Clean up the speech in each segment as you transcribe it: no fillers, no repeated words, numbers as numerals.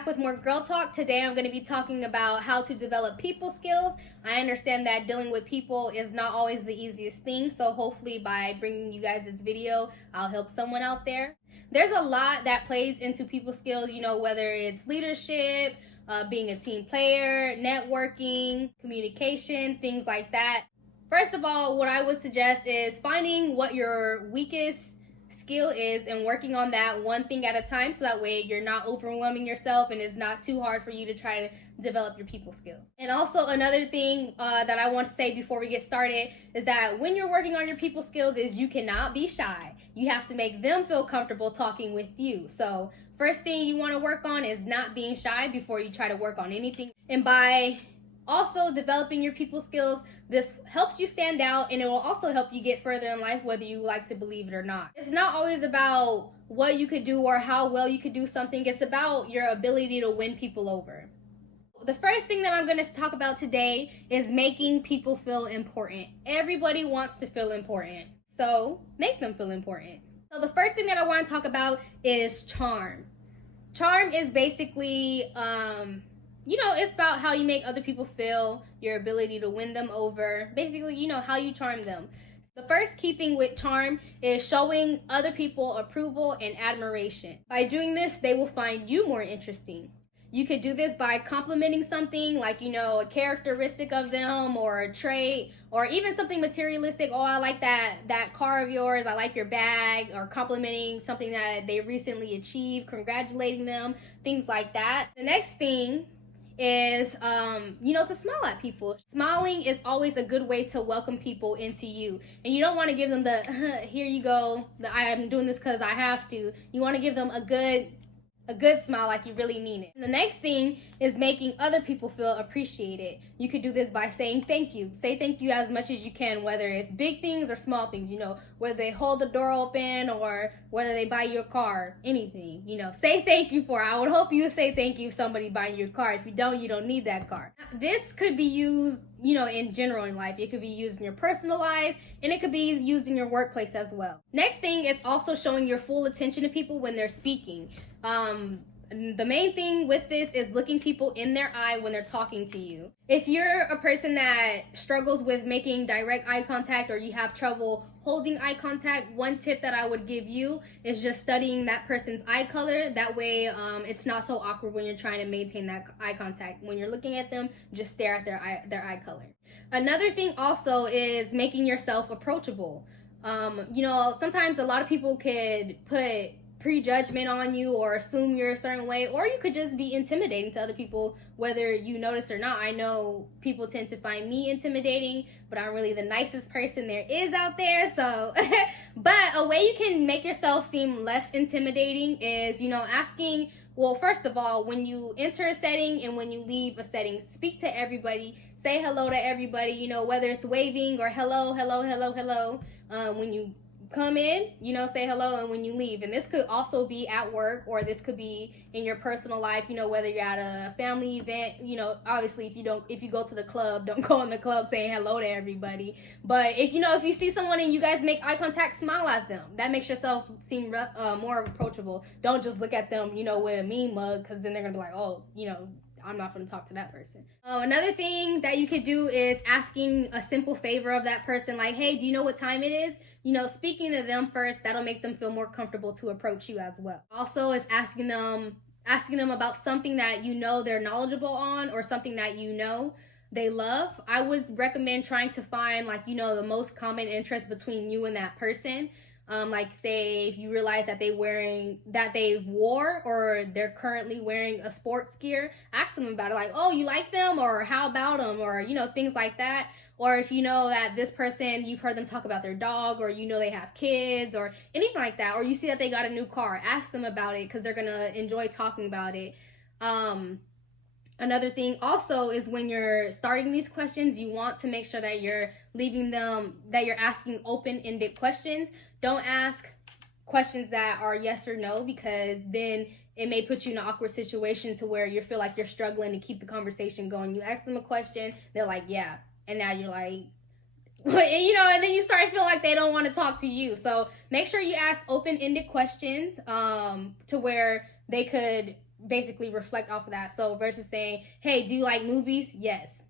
back with more girl talk. Today I'm going to be talking about how to develop people skills. I understand that dealing with people is not always the easiest thing, so hopefully by bringing you guys this video, I'll help someone out there. There's a lot that plays into people skills, whether it's leadership, being a team player, networking, communication, things like that. First of all, what I would suggest is finding what your weakest skill is and working on that one thing at a time, so that way you're not overwhelming yourself and it's not too hard for you to try to develop your people skills. And also another thing that I want to say before we get started is that when you're working on your people skills is you cannot be shy. You have to make them feel comfortable talking with you. So first thing you want to work on is not being shy before you try to work on anything. And by also developing your people skills, this helps you stand out, and it will also help you get further in life, whether you like to believe it or not. It's not always about what you could do or how well you could do something. It's about your ability to win people over. The first thing that I'm going to talk about today is making people feel important. Everybody wants to feel important, so make them feel important. So the first thing that I want to talk about is charm. Charm is basically it's about how you make other people feel, your ability to win them over, basically, how you charm them. The first key thing with charm is showing other people approval and admiration. By doing this, they will find you more interesting. You could do this by complimenting something like, a characteristic of them or a trait, or even something materialistic. Oh, I like that car of yours. I like your bag. Or complimenting something that they recently achieved, congratulating them, things like that. The next thing is to smile at people. Smiling is always a good way to welcome people into you, and you don't want to give them the here you go, I'm doing this because I have to. You want to give them a good smile, like you really mean it. And the next thing is making other people feel appreciated. You could do this by saying thank you. Say thank you as much as you can, whether it's big things or small things, whether they hold the door open or whether they buy you a car, anything, say thank you for it. I would hope you say thank you if somebody buying your car. If you don't need that car. This could be used, in general in life. It could be used in your personal life, and it could be used in your workplace as well. Next thing is also showing your full attention to people when they're speaking. The main thing with this is looking people in their eye when they're talking to you. If you're a person that struggles with making direct eye contact, or you have trouble holding eye contact, one tip that I would give you is just studying that person's eye color. That way it's not so awkward when you're trying to maintain that eye contact. When you're looking at them, just stare at their eye color. Another thing also is making yourself approachable. Sometimes a lot of people could put prejudgment on you or assume you're a certain way, or you could just be intimidating to other people, whether you notice or not. I know people tend to find me intimidating, but I'm really the nicest person there is out there. So but a way you can make yourself seem less intimidating is asking, well, first of all, when you enter a setting and when you leave a setting, speak to everybody, say hello to everybody, whether it's waving or hello. When you come in, say hello, and when you leave. And this could also be at work, or this could be in your personal life, whether you're at a family event. Obviously if you go to the club, don't go in the club saying hello to everybody. But if you see someone and you guys make eye contact, smile at them. That makes yourself seem more approachable. Don't just look at them, with a mean mug, because then they're gonna be like, oh, I'm not going to talk to that person. Another thing that you could do is asking a simple favor of that person, like, hey, do you know what time it is? Speaking to them first, that'll make them feel more comfortable to approach you as well. Also is asking them about something that they're knowledgeable on, or something that they love. I would recommend trying to find the most common interest between you and that person. Like say if you realize that they've wore or they're currently wearing a sports gear, ask them about it, like, oh, you like them, or how about them, or things like that. Or if you know that this person, you've heard them talk about their dog, or they have kids or anything like that, or you see that they got a new car, ask them about it, because they're gonna enjoy talking about it. Another thing also is when you're starting these questions, you want to make sure that you're asking open-ended questions. Don't ask questions that are yes or no, because then it may put you in an awkward situation to where you feel like you're struggling to keep the conversation going. You ask them a question, they're like, yeah. And now you're like, and then you start to feel like they don't want to talk to you. So make sure you ask open-ended questions to where they could basically reflect off of that. So versus saying, hey, do you like movies? Yes.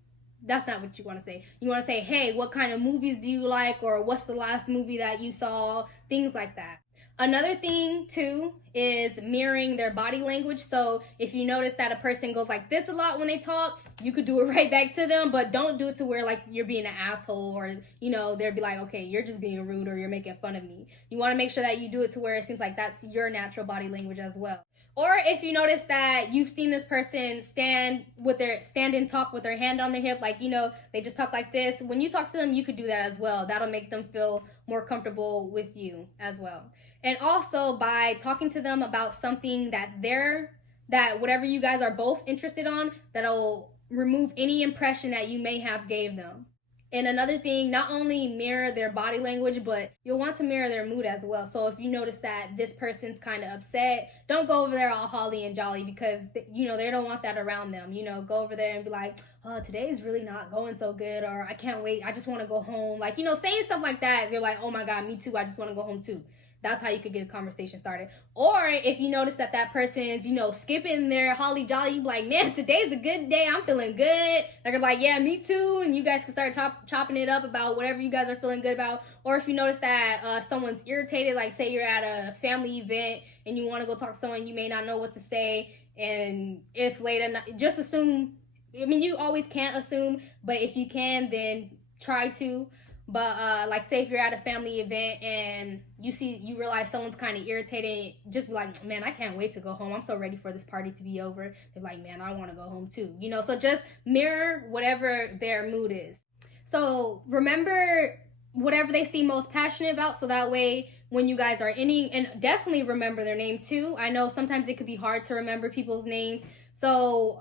That's not what you want to say. You want to say, hey, what kind of movies do you like? Or what's the last movie that you saw? Things like that. Another thing too is mirroring their body language. So if you notice that a person goes like this a lot when they talk, you could do it right back to them, but don't do it to where like you're being an asshole, or they'll be like, okay, you're just being rude or you're making fun of me. You want to make sure that you do it to where it seems like that's your natural body language as well. Or if you notice that you've seen this person stand and talk with their hand on their hip, like, they just talk like this. When you talk to them, you could do that as well. That'll make them feel more comfortable with you as well. And also by talking to them about something that whatever you guys are both interested on, that'll remove any impression that you may have gave them. And another thing, not only mirror their body language, but you'll want to mirror their mood as well. So if you notice that this person's kind of upset, don't go over there all holly and jolly, because, they don't want that around them. Go over there and be like, oh, today's really not going so good, or I can't wait, I just want to go home. Like, saying stuff like that, they're like, oh my God, me too, I just want to go home too. That's how you could get a conversation started. Or if you notice that person's, skipping their holly jolly, you be like, man, today's a good day, I'm feeling good. They're gonna be like, yeah, me too. And you guys can start chopping it up about whatever you guys are feeling good about. Or if you notice that someone's irritated, like say you're at a family event and you want to go talk to someone, you may not know what to say, and it's late at night, just assume. I mean, you always can't assume, but if you can, then try to. But like say if you're at a family event and you realize someone's kind of irritating, just be like, man, I can't wait to go home, I'm so ready for this party to be over. They're like, man, I want to go home too. So just mirror whatever their mood is. So remember whatever they seem most passionate about, so that way when you guys are ending, and definitely remember their name too. I know sometimes it could be hard to remember people's names. So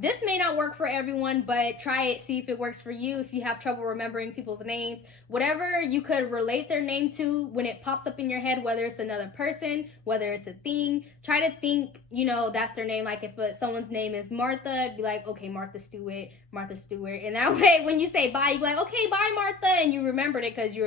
this may not work for everyone, but try it, see if it works for you. If you have trouble remembering people's names, whatever you could relate their name to, when it pops up in your head, whether it's another person, whether it's a thing, try to think, that's their name. Like if someone's name is Martha, be like, okay, Martha Stewart. And that way when you say bye, you be like, okay, bye, Martha. And you remembered it because you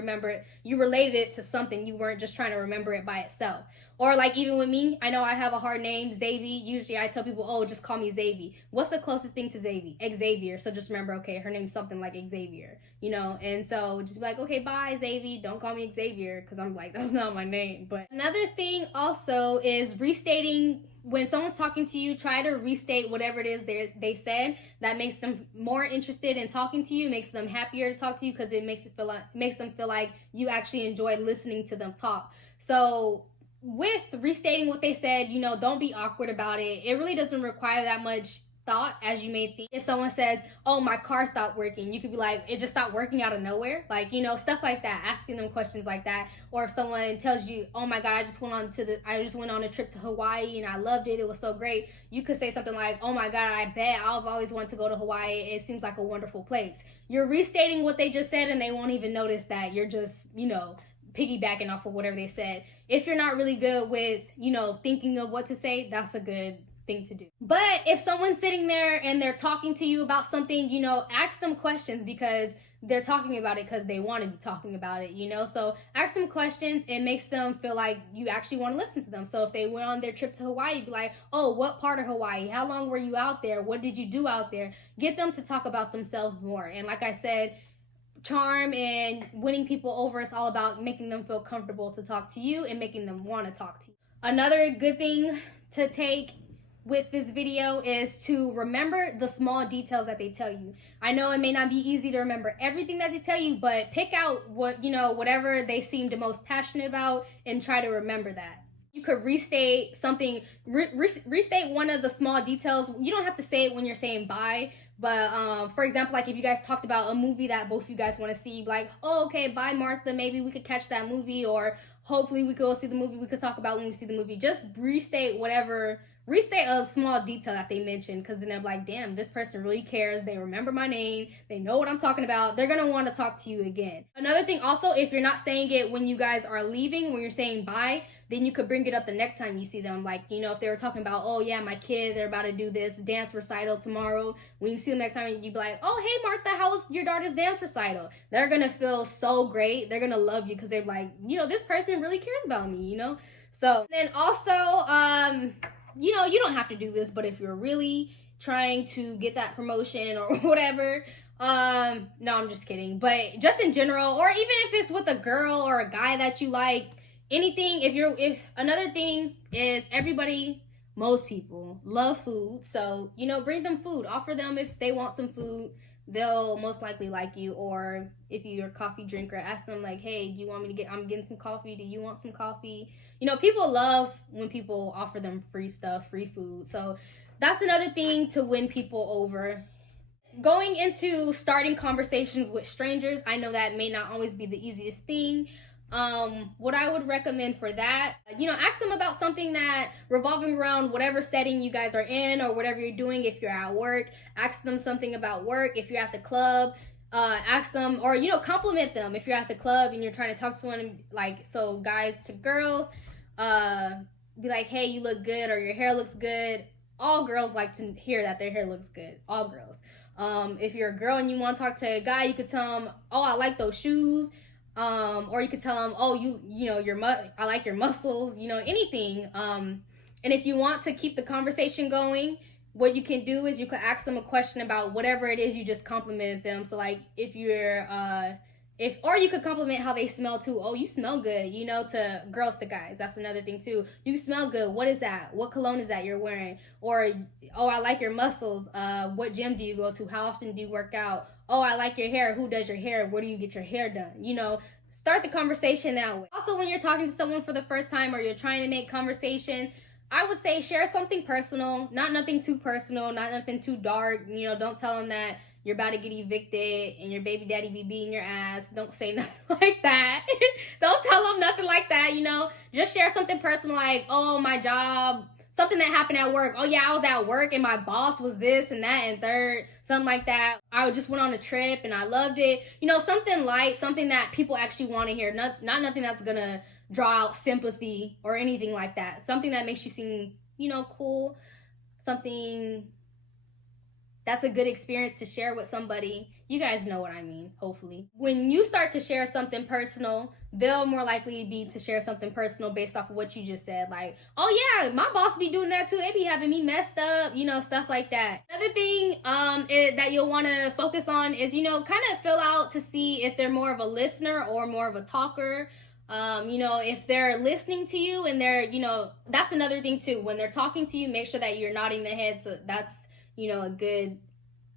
related it to something. You weren't just trying to remember it by itself. Or like even with me, I know I have a hard name, Xavier. Usually I tell people, oh, just call me Xavier. What's the closest thing to Xavier? Xavier. So just remember, okay, her name's something like Xavier, and so just be like, okay, bye, Xavier. Don't call me Xavier, because I'm like, that's not my name. But another thing also is restating. When someone's talking to you, try to restate whatever it is they said. That makes them more interested in talking to you, makes them happier to talk to you, because it makes them feel like you actually enjoy listening to them talk. So with restating what they said, don't be awkward about it. It really doesn't require that much thought as you may think. If someone says, oh, my car stopped working, you could be like, it just stopped working out of nowhere. Like, stuff like that, asking them questions like that. Or if someone tells you, oh my God, I just went on a trip to Hawaii and I loved it, it was so great. You could say something like, oh my God, I bet I've always wanted to go to Hawaii. It seems like a wonderful place. You're restating what they just said, and they won't even notice that you're just, piggybacking off of whatever they said. If you're not really good with, thinking of what to say, that's a good thing to do. But if someone's sitting there and they're talking to you about something, ask them questions, because they're talking about it because they want to be talking about it, So ask them questions. It makes them feel like you actually want to listen to them. So if they went on their trip to Hawaii, be like, oh, what part of Hawaii? How long were you out there? What did you do out there? Get them to talk about themselves more. And like I said, charm and winning people over is all about making them feel comfortable to talk to you and making them want to talk to you. Another good thing to take with this video is to remember the small details that they tell you. I know it may not be easy to remember everything that they tell you, but pick out whatever they seem the most passionate about and try to remember that. You could restate something, restate one of the small details. You don't have to say it when you're saying bye, but for example, like if you guys talked about a movie that both of you guys want to see, like, oh, okay, bye, Martha, maybe we could catch that movie, or hopefully we could go see the movie we could talk about when we see the movie. Just restate a small detail that they mentioned, because then they're like, damn, this person really cares. They remember my name. They know what I'm talking about. They're going to want to talk to you again. Another thing also, if you're not saying it when you guys are leaving, when you're saying bye, then you could bring it up the next time you see them. Like, if they were talking about, oh yeah, my kid, they're about to do this dance recital tomorrow. When you see them next time, you'd be like, oh, hey, Martha, how was your daughter's dance recital? They're going to feel so great. They're going to love you, because they're like, this person really cares about me, So then also, you know, you don't have to do this, but if you're really trying to get that promotion or whatever, no, I'm just kidding. But just in general, or even if it's with a girl or a guy that you like, anything, if another thing is most people love food. So, you know, bring them food, offer them if they want some food, they'll most likely like you. Or if you're a coffee drinker, ask them like, hey, do you want me to I'm getting some coffee, do you want some coffee? You know, people love when people offer them free stuff, free food. So that's another thing to win people over. Going into starting conversations with strangers, I know that may not always be the easiest thing. What I would recommend for that, you know, ask them about something that revolving around whatever setting you guys are in or whatever you're doing. If you're at work, ask them something about work. If you're at the club, ask them, or, you know, compliment them. If you're at the club and you're trying to talk to someone, like, so guys to girls, be like, hey, you look good, or your hair looks good. All girls like to hear that their hair looks good. All girls. If you're a girl and you want to talk to a guy, you could tell him, oh, I like those shoes. Or you could tell him, oh, you know, I like your muscles, you know, anything. And if you want to keep the conversation going, what you can do is you could ask them a question about whatever it is you just complimented them. So like if you're, or you could compliment how they smell too. Oh, you smell good, you know, to girls to guys. That's another thing too. You smell good. What is that? What cologne is that you're wearing? Or, oh, I like your muscles. What gym do you go to? How often do you work out? Oh, I like your hair. Who does your hair? Where do you get your hair done? You know, start the conversation that way. Also, when you're talking to someone for the first time or you're trying to make conversation, I would say share something personal, not nothing too personal, not nothing too dark. You know, don't tell them that you're about to get evicted and your baby daddy be beating your ass. Don't say nothing like that. Don't tell them nothing like that, you know. Just share something personal like, oh, my job, something that happened at work. Oh, yeah, I was at work and my boss was this and that and third, something like that. I just went on a trip and I loved it. You know, something light, something that people actually want to hear. Not nothing that's going to draw out sympathy or anything like that. Something that makes you seem, you know, cool. Something that's a good experience to share with somebody. You guys know what I mean, hopefully. When you start to share something personal, they'll more likely be to share something personal based off of what you just said. Like, oh yeah, my boss be doing that too. They be having me messed up, you know, stuff like that. Another thing that you'll want to focus on is, you know, kind of fill out to see if they're more of a listener or more of a talker. You know, if they're listening to you and they're, you know, that's another thing too. When they're talking to you, make sure that you're nodding the head. So that's, you know, a good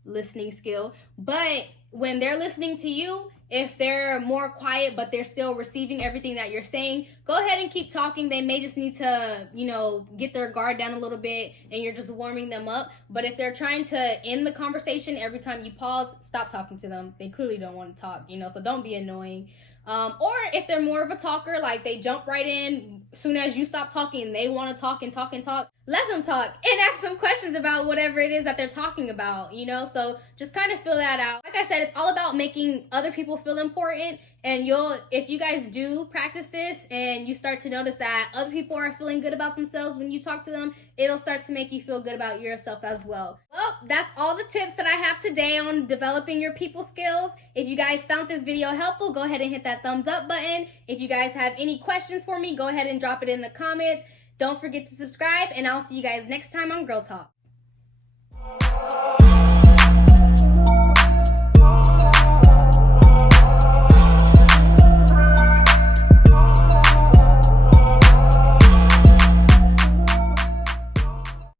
listening skill. But when they're listening to you, if they're more quiet but they're still receiving everything that you're saying, go ahead and keep talking. They may just need to, you know, get their guard down a little bit and you're just warming them up. But if they're trying to end the conversation every time you pause, stop talking to them. They clearly don't want to talk, you know, so don't be annoying. Or if they're more of a talker, like they jump right in as soon as you stop talking, they want to talk and talk and talk, let them talk and ask them questions about whatever it is that they're talking about, you know. So just kind of fill that out. Like I said, it's all about making other people feel important. And if you guys do practice this and you start to notice that other people are feeling good about themselves when you talk to them, it'll start to make you feel good about yourself as well. Well, that's all the tips that I have today on developing your people skills. If you guys found this video helpful, go ahead and hit that thumbs up button. If you guys have any questions for me, go ahead and drop it in the comments. Don't forget to subscribe, and I'll see you guys next time on Girl Talk.